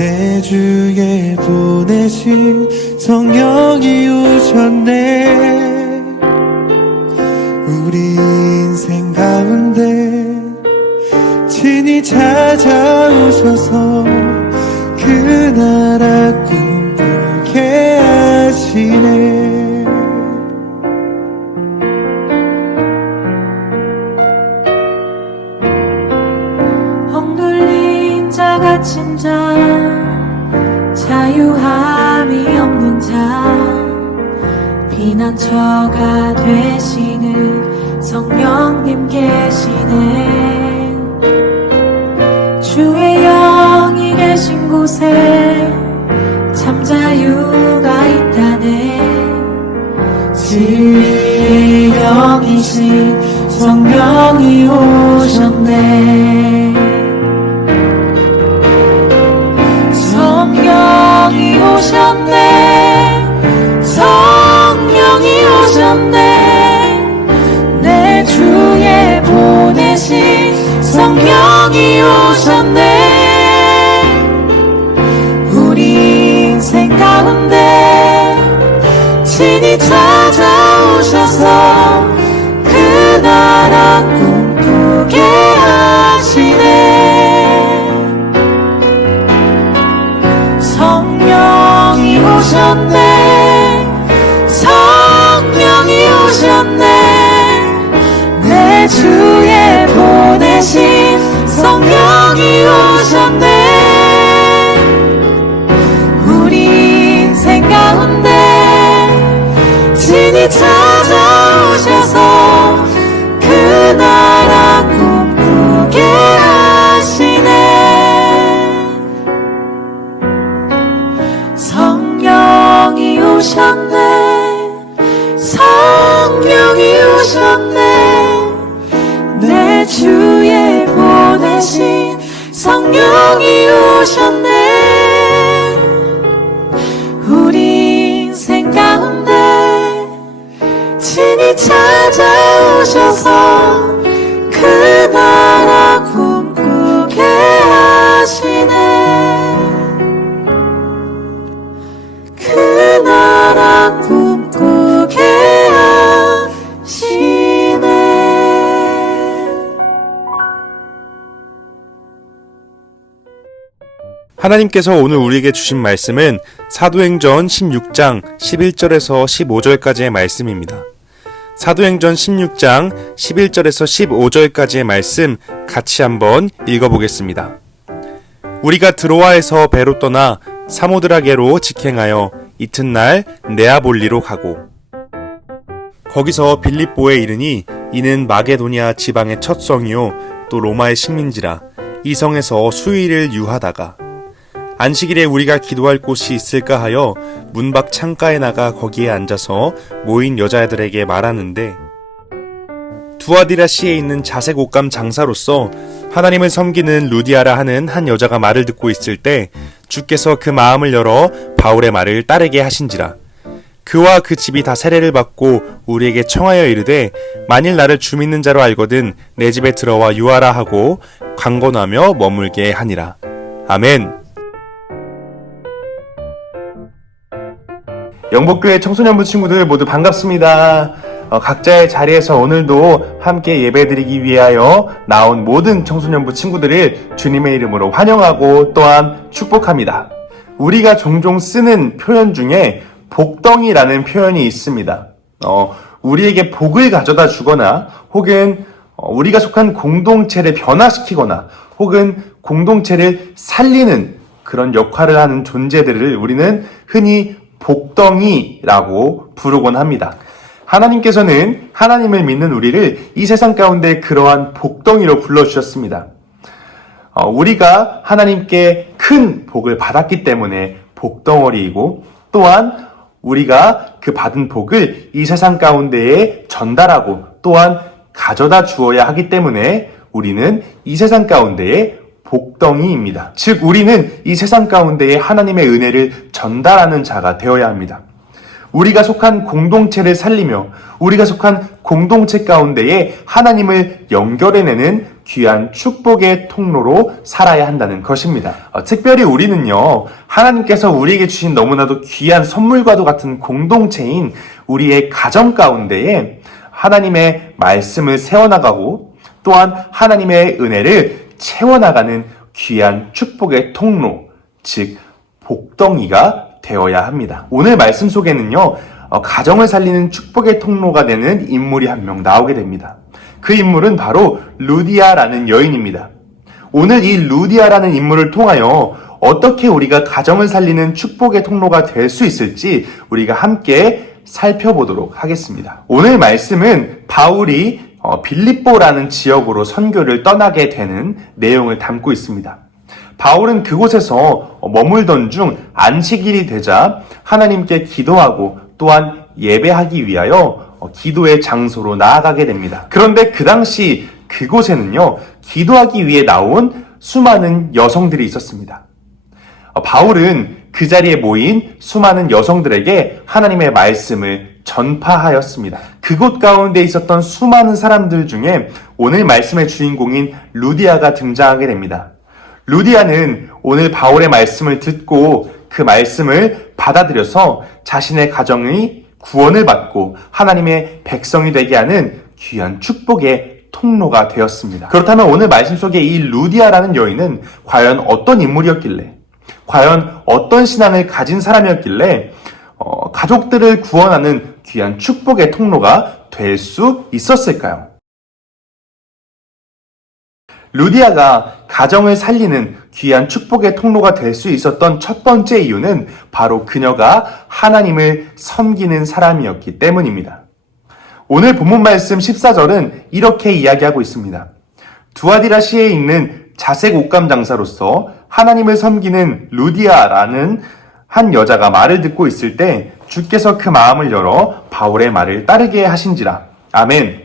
내 주에 보내신 성령이 오셨네. 우리 인생 가운데 친히 찾아오셔서 그 나라 꿈꾸게 하시네. 억눌린 자 갇힌 자 자유함이 없는 자 피난처가 되시는 성령님 계시네. 주의 영이 계신 곳에 참 자유가 있다네. 진리의 영이신 성령이 오셨네. 성령이 오셨네. 성령이 오셨네. 내 주에 보내신 성령이 오셨네. 우리 인생 가운데 친히 찾아오셔서 그 나라 꿈꾸게 하시네. 성령이 오셨네. 성령이 오셨네. 내 주에 보내신 성령이 오셨네. 우리 인생 가운데 친히 찾아오셔서 그 나라 꿈꾸게 하시네. 성령이 오셨네. 성령이 오셨네. 내 주에 보내신 성령이 오셨네. 우리 인생 가운데 친히 찾아오셔서 그 나라 꿈꾸게 하시네. 그 나라 꿈꾸게 하시네. 하나님께서 오늘 우리에게 주신 말씀은 사도행전 16장 11절에서 15절까지의 말씀입니다. 사도행전 16장 11절에서 15절까지의 말씀 같이 한번 읽어보겠습니다. 우리가 드로아에서 배로 떠나 사모드라게로 직행하여 이튿날 네아볼리로 가고 거기서 빌립보에 이르니 이는 마게도냐 지방의 첫 성이요 또 로마의 식민지라. 이 성에서 수일을 유하다가 안식일에 우리가 기도할 곳이 있을까 하여 문 밖 창가에 나가 거기에 앉아서 모인 여자들에게 말하는데 두아디라시에 있는 자색 옷감 장사로서 하나님을 섬기는 루디아라 하는 한 여자가 말을 듣고 있을 때 주께서 그 마음을 열어 바울의 말을 따르게 하신지라. 그와 그 집이 다 세례를 받고 우리에게 청하여 이르되 만일 나를 주 믿는 자로 알거든 내 집에 들어와 유하라 하고 강권하며 머물게 하니라. 아멘. 영복교회 청소년부 친구들 모두 반갑습니다. 각자의 자리에서 오늘도 함께 예배드리기 위하여 나온 모든 청소년부 친구들을 주님의 이름으로 환영하고 또한 축복합니다. 우리가 종종 쓰는 표현 중에 복덩이라는 표현이 있습니다. 우리에게 복을 가져다 주거나 혹은 우리가 속한 공동체를 변화시키거나 혹은 공동체를 살리는 그런 역할을 하는 존재들을 우리는 흔히 복덩이라고 부르곤 합니다. 하나님께서는 하나님을 믿는 우리를 이 세상 가운데 그러한 복덩이로 불러주셨습니다. 우리가 하나님께 큰 복을 받았기 때문에 복덩어리이고 또한 우리가 그 받은 복을 이 세상 가운데에 전달하고 또한 가져다 주어야 하기 때문에 우리는 이 세상 가운데에 복덩이입니다. 즉 우리는 이 세상 가운데에 하나님의 은혜를 전달하는 자가 되어야 합니다. 우리가 속한 공동체를 살리며 우리가 속한 공동체 가운데에 하나님을 연결해내는 귀한 축복의 통로로 살아야 한다는 것입니다. 특별히 우리는요, 하나님께서 우리에게 주신 너무나도 귀한 선물과도 같은 공동체인 우리의 가정 가운데에 하나님의 말씀을 세워나가고 또한 하나님의 은혜를 채워나가는 귀한 축복의 통로, 즉 복덩이가 되어야 합니다. 오늘 말씀 속에는요, 가정을 살리는 축복의 통로가 되는 인물이 한 명 나오게 됩니다. 그 인물은 바로 루디아라는 여인입니다. 오늘 이 루디아라는 인물을 통하여 어떻게 우리가 가정을 살리는 축복의 통로가 될 수 있을지 우리가 함께 살펴보도록 하겠습니다. 오늘 말씀은 바울이 빌립보라는 지역으로 선교를 떠나게 되는 내용을 담고 있습니다. 바울은 그곳에서 머물던 중 안식일이 되자 하나님께 기도하고 또한 예배하기 위하여 기도의 장소로 나아가게 됩니다. 그런데 그 당시 그곳에는요, 기도하기 위해 나온 수많은 여성들이 있었습니다. 바울은 그 자리에 모인 수많은 여성들에게 하나님의 말씀을 전파하였습니다. 그곳 가운데 있었던 수많은 사람들 중에 오늘 말씀의 주인공인 루디아가 등장하게 됩니다. 루디아는 오늘 바울의 말씀을 듣고 그 말씀을 받아들여서 자신의 가정이 구원을 받고 하나님의 백성이 되게 하는 귀한 축복의 통로가 되었습니다. 그렇다면 오늘 말씀 속에 이 루디아라는 여인은 과연 어떤 인물이었길래, 과연 어떤 신앙을 가진 사람이었길래 가족들을 구원하는 귀한 축복의 통로가 될 수 있었을까요? 루디아가 가정을 살리는 귀한 축복의 통로가 될 수 있었던 첫 번째 이유는 바로 그녀가 하나님을 섬기는 사람이었기 때문입니다. 오늘 본문 말씀 14절은 이렇게 이야기하고 있습니다. 두아디라시에 있는 자색 옷감 장사로서 하나님을 섬기는 루디아라는 한 여자가 말을 듣고 있을 때 주께서 그 마음을 열어 바울의 말을 따르게 하신지라. 아멘.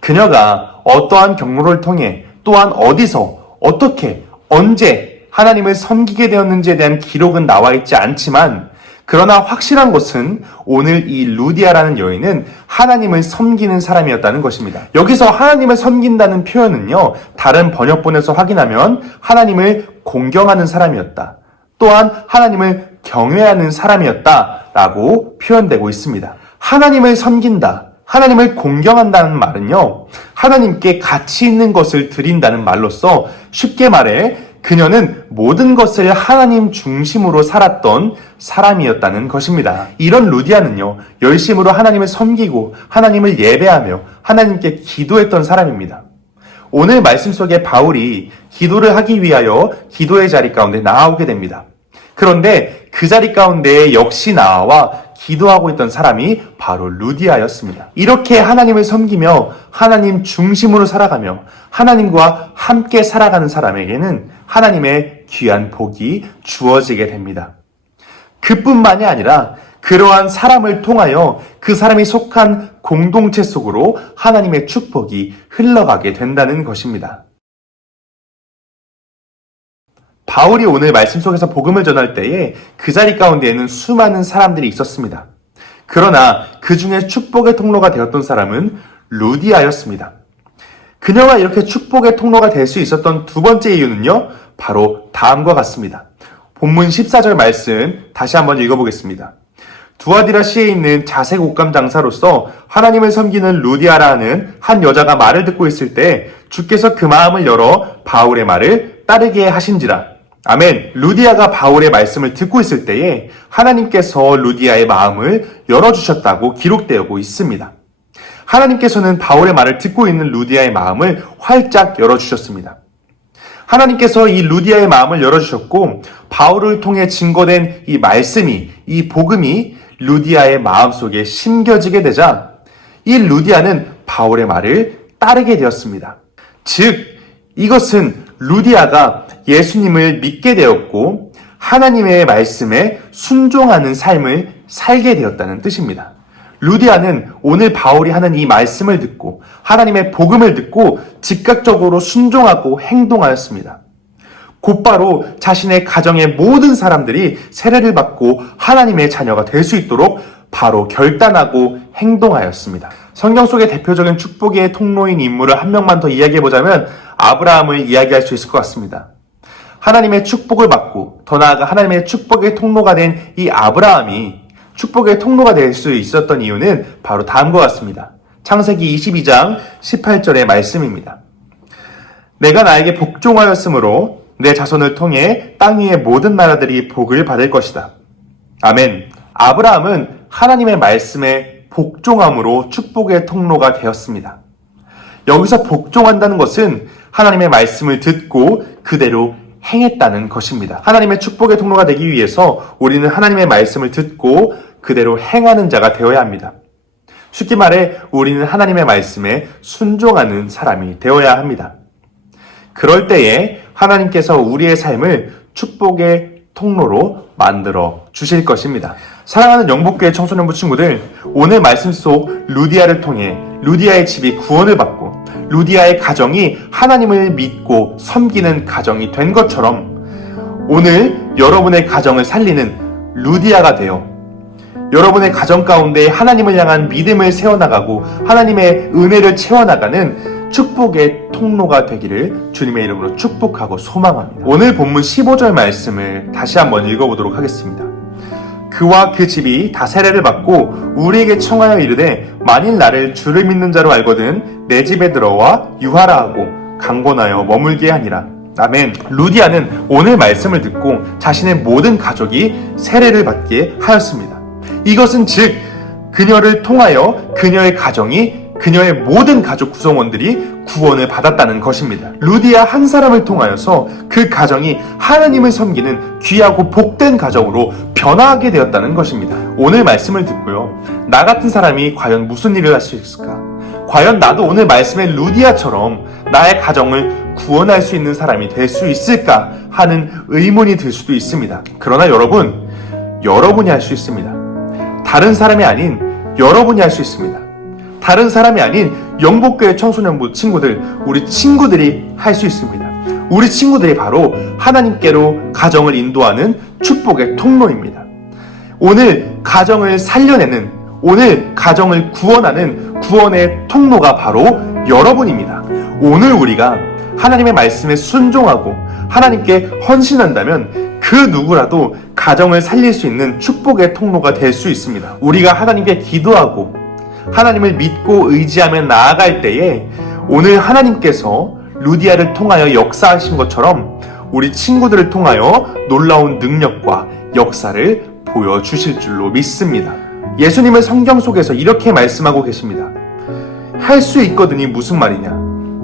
그녀가 어떠한 경로를 통해 또한 어디서 어떻게 언제 하나님을 섬기게 되었는지에 대한 기록은 나와 있지 않지만 그러나 확실한 것은 오늘 이 루디아라는 여인은 하나님을 섬기는 사람이었다는 것입니다. 여기서 하나님을 섬긴다는 표현은요, 다른 번역본에서 확인하면 하나님을 공경하는 사람이었다, 또한 하나님을 경외하는 사람이었다라고 표현되고 있습니다. 하나님을 섬긴다, 하나님을 공경한다는 말은요, 하나님께 가치 있는 것을 드린다는 말로써 쉽게 말해 그녀는 모든 것을 하나님 중심으로 살았던 사람이었다는 것입니다. 이런 루디아는요, 열심으로 하나님을 섬기고 하나님을 예배하며 하나님께 기도했던 사람입니다. 오늘 말씀 속에 바울이 기도를 하기 위하여 기도의 자리 가운데 나오게 됩니다. 그런데 그 자리 가운데 역시 나와 기도하고 있던 사람이 바로 루디아였습니다. 이렇게 하나님을 섬기며 하나님 중심으로 살아가며 하나님과 함께 살아가는 사람에게는 하나님의 귀한 복이 주어지게 됩니다. 그뿐만이 아니라 그러한 사람을 통하여 그 사람이 속한 공동체 속으로 하나님의 축복이 흘러가게 된다는 것입니다. 바울이 오늘 말씀 속에서 복음을 전할 때에 그 자리 가운데에는 수많은 사람들이 있었습니다. 그러나 그 중에 축복의 통로가 되었던 사람은 루디아였습니다. 그녀가 이렇게 축복의 통로가 될 수 있었던 두 번째 이유는요, 바로 다음과 같습니다. 본문 14절 말씀 다시 한번 읽어보겠습니다. 두아디라시에 있는 자색 옷감 장사로서 하나님을 섬기는 루디아라는 한 여자가 말을 듣고 있을 때 주께서 그 마음을 열어 바울의 말을 따르게 하신지라. 아멘. 루디아가 바울의 말씀을 듣고 있을 때에 하나님께서 루디아의 마음을 열어주셨다고 기록되고 있습니다. 하나님께서는 바울의 말을 듣고 있는 루디아의 마음을 활짝 열어주셨습니다. 하나님께서 이 루디아의 마음을 열어주셨고 바울을 통해 증거된 이 말씀이, 이 복음이 루디아의 마음속에 심겨지게 되자 이 루디아는 바울의 말을 따르게 되었습니다. 즉 이것은 루디아가 예수님을 믿게 되었고 하나님의 말씀에 순종하는 삶을 살게 되었다는 뜻입니다. 루디아는 오늘 바울이 하는 이 말씀을 듣고 하나님의 복음을 듣고 즉각적으로 순종하고 행동하였습니다. 곧바로 자신의 가정의 모든 사람들이 세례를 받고 하나님의 자녀가 될 수 있도록 바로 결단하고 행동하였습니다. 성경 속의 대표적인 축복의 통로인 인물을 한 명만 더 이야기해보자면 아브라함을 이야기할 수 있을 것 같습니다. 하나님의 축복을 받고 더 나아가 하나님의 축복의 통로가 된 이 아브라함이 축복의 통로가 될 수 있었던 이유는 바로 다음과 같습니다. 창세기 22장 18절의 말씀입니다. 내가 나에게 복종하였으므로 내 자손을 통해 땅 위의 모든 나라들이 복을 받을 것이다. 아멘. 아브라함은 하나님의 말씀에 복종함으로 축복의 통로가 되었습니다. 여기서 복종한다는 것은 하나님의 말씀을 듣고 그대로 행했다는 것입니다. 하나님의 축복의 통로가 되기 위해서 우리는 하나님의 말씀을 듣고 그대로 행하는 자가 되어야 합니다. 쉽게 말해 우리는 하나님의 말씀에 순종하는 사람이 되어야 합니다. 그럴 때에 하나님께서 우리의 삶을 축복의 통로로 만들어 주실 것입니다. 사랑하는 영복교회 청소년부 친구들, 오늘 말씀 속 루디아를 통해 루디아의 집이 구원을 받고 루디아의 가정이 하나님을 믿고 섬기는 가정이 된 것처럼 오늘 여러분의 가정을 살리는 루디아가 되어 여러분의 가정 가운데 하나님을 향한 믿음을 세워나가고 하나님의 은혜를 채워나가는 축복의 통로가 되기를 주님의 이름으로 축복하고 소망합니다. 오늘 본문 15절 말씀을 다시 한번 읽어보도록 하겠습니다. 그와 그 집이 다 세례를 받고 우리에게 청하여 이르되 만일 나를 주를 믿는 자로 알거든 내 집에 들어와 유하라 하고 강권하여 머물게 하니라. 아멘. 루디아는 오늘 말씀을 듣고 자신의 모든 가족이 세례를 받게 하였습니다. 이것은 즉 그녀를 통하여 그녀의 가정이 그녀의 모든 가족 구성원들이 구원을 받았다는 것입니다. 루디아 한 사람을 통하여서 그 가정이 하나님을 섬기는 귀하고 복된 가정으로 변화하게 되었다는 것입니다. 오늘 말씀을 듣고요, 나 같은 사람이 과연 무슨 일을 할 수 있을까? 과연 나도 오늘 말씀의 루디아처럼 나의 가정을 구원할 수 있는 사람이 될 수 있을까 하는 의문이 들 수도 있습니다. 그러나 여러분이 할 수 있습니다. 다른 사람이 아닌 여러분이 할 수 있습니다. 다른 사람이 아닌 영복교회 청소년부 친구들, 우리 친구들이 할 수 있습니다. 우리 친구들이 바로 하나님께로 가정을 인도하는 축복의 통로입니다. 오늘 가정을 살려내는, 오늘 가정을 구원하는 구원의 통로가 바로 여러분입니다. 오늘 우리가 하나님의 말씀에 순종하고 하나님께 헌신한다면 그 누구라도 가정을 살릴 수 있는 축복의 통로가 될 수 있습니다. 우리가 하나님께 기도하고 하나님을 믿고 의지하며 나아갈 때에 오늘 하나님께서 루디아를 통하여 역사하신 것처럼 우리 친구들을 통하여 놀라운 능력과 역사를 보여주실 줄로 믿습니다. 예수님은 성경 속에서 이렇게 말씀하고 계십니다. 할 수 있거든이 무슨 말이냐?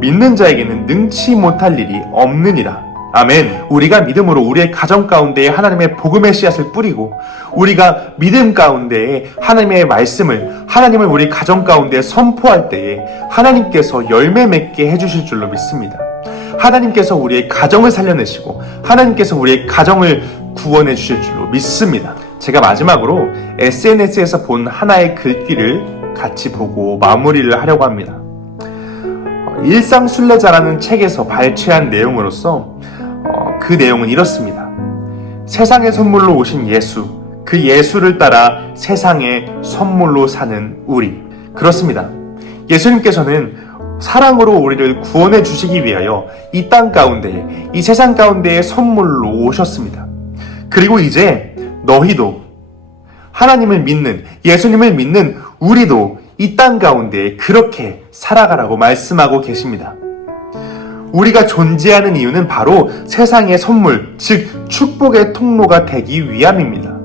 믿는 자에게는 능치 못할 일이 없느니라. 아멘. 우리가 믿음으로 우리의 가정 가운데에 하나님의 복음의 씨앗을 뿌리고 우리가 믿음 가운데에 하나님의 말씀을, 하나님을 우리 가정 가운데 선포할 때에 하나님께서 열매 맺게 해주실 줄로 믿습니다. 하나님께서 우리의 가정을 살려내시고 하나님께서 우리의 가정을 구원해 주실 줄로 믿습니다. 제가 마지막으로 SNS에서 본 하나의 글귀를 같이 보고 마무리를 하려고 합니다. 일상순례자라는 책에서 발췌한 내용으로서 그 내용은 이렇습니다. 세상의 선물로 오신 예수, 그 예수를 따라 세상의 선물로 사는 우리. 그렇습니다. 예수님께서는 사랑으로 우리를 구원해 주시기 위하여 이 땅 가운데, 이 세상 가운데의 선물로 오셨습니다. 그리고 이제 너희도 하나님을 믿는, 예수님을 믿는 우리도 이 땅 가운데 그렇게 살아가라고 말씀하고 계십니다. 우리가 존재하는 이유는 바로 세상의 선물, 즉 축복의 통로가 되기 위함입니다.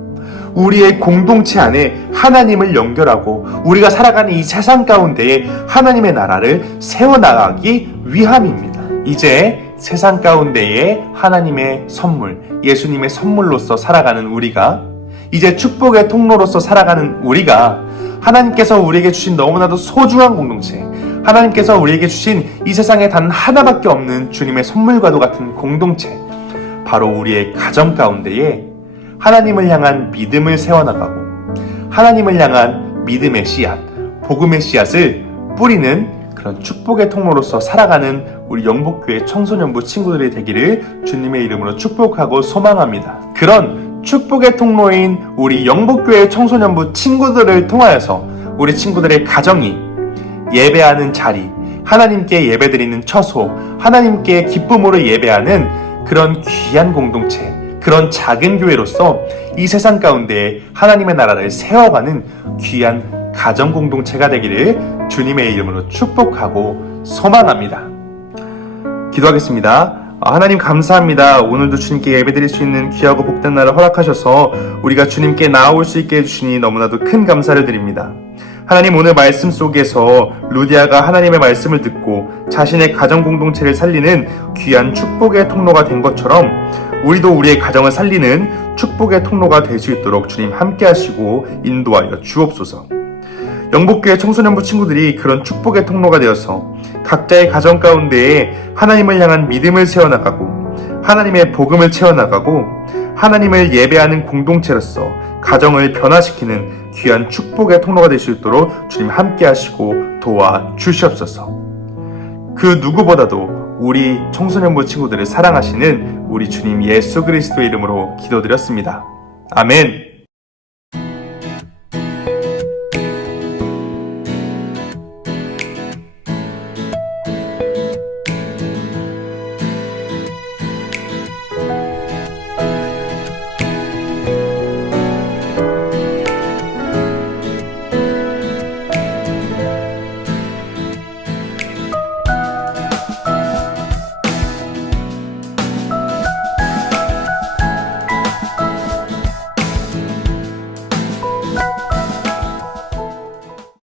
우리의 공동체 안에 하나님을 연결하고 우리가 살아가는 이 세상 가운데에 하나님의 나라를 세워나가기 위함입니다. 이제 세상 가운데에 하나님의 선물, 예수님의 선물로서 살아가는 우리가, 이제 축복의 통로로서 살아가는 우리가 하나님께서 우리에게 주신 너무나도 소중한 공동체, 하나님께서 우리에게 주신 이 세상에 단 하나밖에 없는 주님의 선물과도 같은 공동체, 바로 우리의 가정 가운데에 하나님을 향한 믿음을 세워나가고 하나님을 향한 믿음의 씨앗, 복음의 씨앗을 뿌리는 그런 축복의 통로로서 살아가는 우리 영복교회 청소년부 친구들이 되기를 주님의 이름으로 축복하고 소망합니다. 그런 축복의 통로인 우리 영복교회 청소년부 친구들을 통하여서 우리 친구들의 가정이 예배하는 자리, 하나님께 예배드리는 처소, 하나님께 기쁨으로 예배하는 그런 귀한 공동체, 그런 작은 교회로서 이 세상 가운데 하나님의 나라를 세워가는 귀한 가정 공동체가 되기를 주님의 이름으로 축복하고 소망합니다. 기도하겠습니다. 하나님 감사합니다. 오늘도 주님께 예배드릴 수 있는 귀하고 복된 날을 허락하셔서 우리가 주님께 나아올 수 있게 해주시니 너무나도 큰 감사를 드립니다. 하나님, 오늘 말씀 속에서 루디아가 하나님의 말씀을 듣고 자신의 가정 공동체를 살리는 귀한 축복의 통로가 된 것처럼 우리도 우리의 가정을 살리는 축복의 통로가 될 수 있도록 주님 함께 하시고 인도하여 주옵소서. 영복교회 청소년부 친구들이 그런 축복의 통로가 되어서 각자의 가정 가운데에 하나님을 향한 믿음을 세워나가고 하나님의 복음을 채워나가고 하나님을 예배하는 공동체로서 가정을 변화시키는 귀한 축복의 통로가 될 수 있도록 주님 함께 하시고 도와주시옵소서. 그 누구보다도 우리 청소년부 친구들을 사랑하시는 우리 주님 예수 그리스도의 이름으로 기도드렸습니다. 아멘.